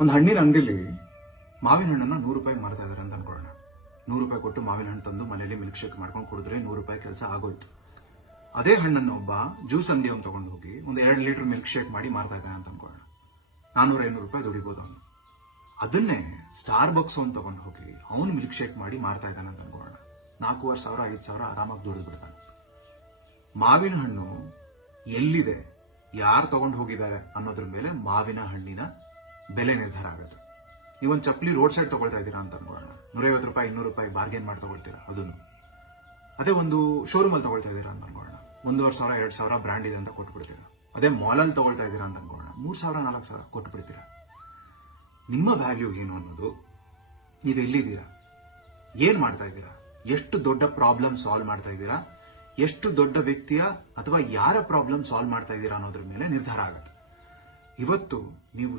ಒಂದು ಹಣ್ಣಿನ ಅಂಗಡಿಲಿ ಮಾವಿನ ಹಣ್ಣನ್ನ 100 ರೂಪಾಯಿ ಮಾರ್ತಾ ಇದಾರೆ ಅಂತ ಅನ್ಕೊಳ್ಳೋಣ. 100 ರೂಪಾಯಿ ಕೊಟ್ಟು ಮಾವಿನ ಹಣ್ಣು ತಂದು ಮನೇಲಿ ಮಿಲ್ಕ್ ಶೇಕ್ ಮಾಡ್ಕೊಂಡು ಕುಡಿದ್ರೆ 100 ರೂಪಾಯಿ ಕೆಲಸ ಆಗೋಯ್ತು. ಅದೇ ಹಣ್ಣನ್ನು ಒಬ್ಬ ಜ್ಯೂಸ್ ಅಂಗಡಿಯವನು ತಗೊಂಡು ಹೋಗಿ ಒಂದು 2 ಲೀಟರ್ ಮಿಲ್ಕ್ ಶೇಕ್ ಮಾಡಿ ಮಾರ್ತಾ ಇದ್ದಾನೆ ಅಂತ ಅನ್ಕೊಳ್ಳೋಣ. 400-500 ರೂಪಾಯಿ ದುಡಿಬೋದು ಅವನು. ಅದನ್ನೇ ಸ್ಟಾರ್ ಬಕ್ಸ್ ಅಂತ ತಗೊಂಡು ಹೋಗಿ ಅವನು ಮಿಲ್ಕ್ ಶೇಕ್ ಮಾಡಿ ಮಾರ್ತಾ ಇದ್ದಾನೆ ಅಂತ ಅನ್ಕೊಳ್ಳೋಣ. 4,500-5,000 ಆರಾಮಾಗಿ ದುಡಿದು ಬಿಡ್ತಾನೆ. ಮಾವಿನ ಹಣ್ಣು ಎಲ್ಲಿದೆ, ಯಾರು ತಗೊಂಡು ಹೋಗಿದ್ದಾರೆ ಅನ್ನೋದ್ರ ಮೇಲೆ ಮಾವಿನ ಹಣ್ಣಿನ ಬೆಲೆ ನಿರ್ಧಾರ ಆಗುತ್ತೆ. ನೀವೊಂದು ಚಪ್ಪಲಿ ರೋಡ್ ಸೈಡ್ ತಗೊಳ್ತಾ ಇದ್ದೀರಾ ಅಂತ ಅನ್ಕೊಳ್ಳೋಣ. 150 ರೂಪಾಯಿ 200 ರೂಪಾಯಿ ಬಾರ್ಗೇನ್ ಮಾಡಿ ತಗೊಳ್ತೀರಾ. ಅದನ್ನು ಅದೇ ಒಂದು ಶೋರೂಮ್ ಅಲ್ಲಿ ತಗೊಳ್ತಾ ಇದ್ದೀರಾ ಅಂತ ಅನ್ಕೊಳ್ಳೋಣ. 1,500-2,000 ಬ್ರ್ಯಾಂಡ್ ಇದೆ ಅಂತ ಕೊಟ್ಟು ಬಿಡ್ತೀರಾ. ಅದೇ ಮಾಲಲ್ಲಿ ತಗೊಳ್ತಾ ಇದ್ದೀರಾ ಅಂತ ಅನ್ಕೊಳ್ಳೋಣ. 3,000-4,000 ಕೊಟ್ಟು ಬಿಡ್ತೀರಾ. ನಿಮ್ಮ ವ್ಯಾಲ್ಯೂ ಏನು ಅನ್ನೋದು, ನೀವು ಎಲ್ಲಿದ್ದೀರಾ, ಏನ್ ಮಾಡ್ತಾ ಇದ್ದೀರಾ, ಎಷ್ಟು ದೊಡ್ಡ ಪ್ರಾಬ್ಲಮ್ ಸಾಲ್ವ್ ಮಾಡ್ತಾ ಇದ್ದೀರಾ, ಎಷ್ಟು ದೊಡ್ಡ ವ್ಯಕ್ತಿಯ ಅಥವಾ ಯಾರ ಪ್ರಾಬ್ಲಮ್ ಸಾಲ್ವ್ ಮಾಡ್ತಾ ಇದ್ದೀರಾ ಅನ್ನೋದ್ರ ಮೇಲೆ ನಿರ್ಧಾರ ಆಗುತ್ತೆ. ಇವತ್ತು ನೀವು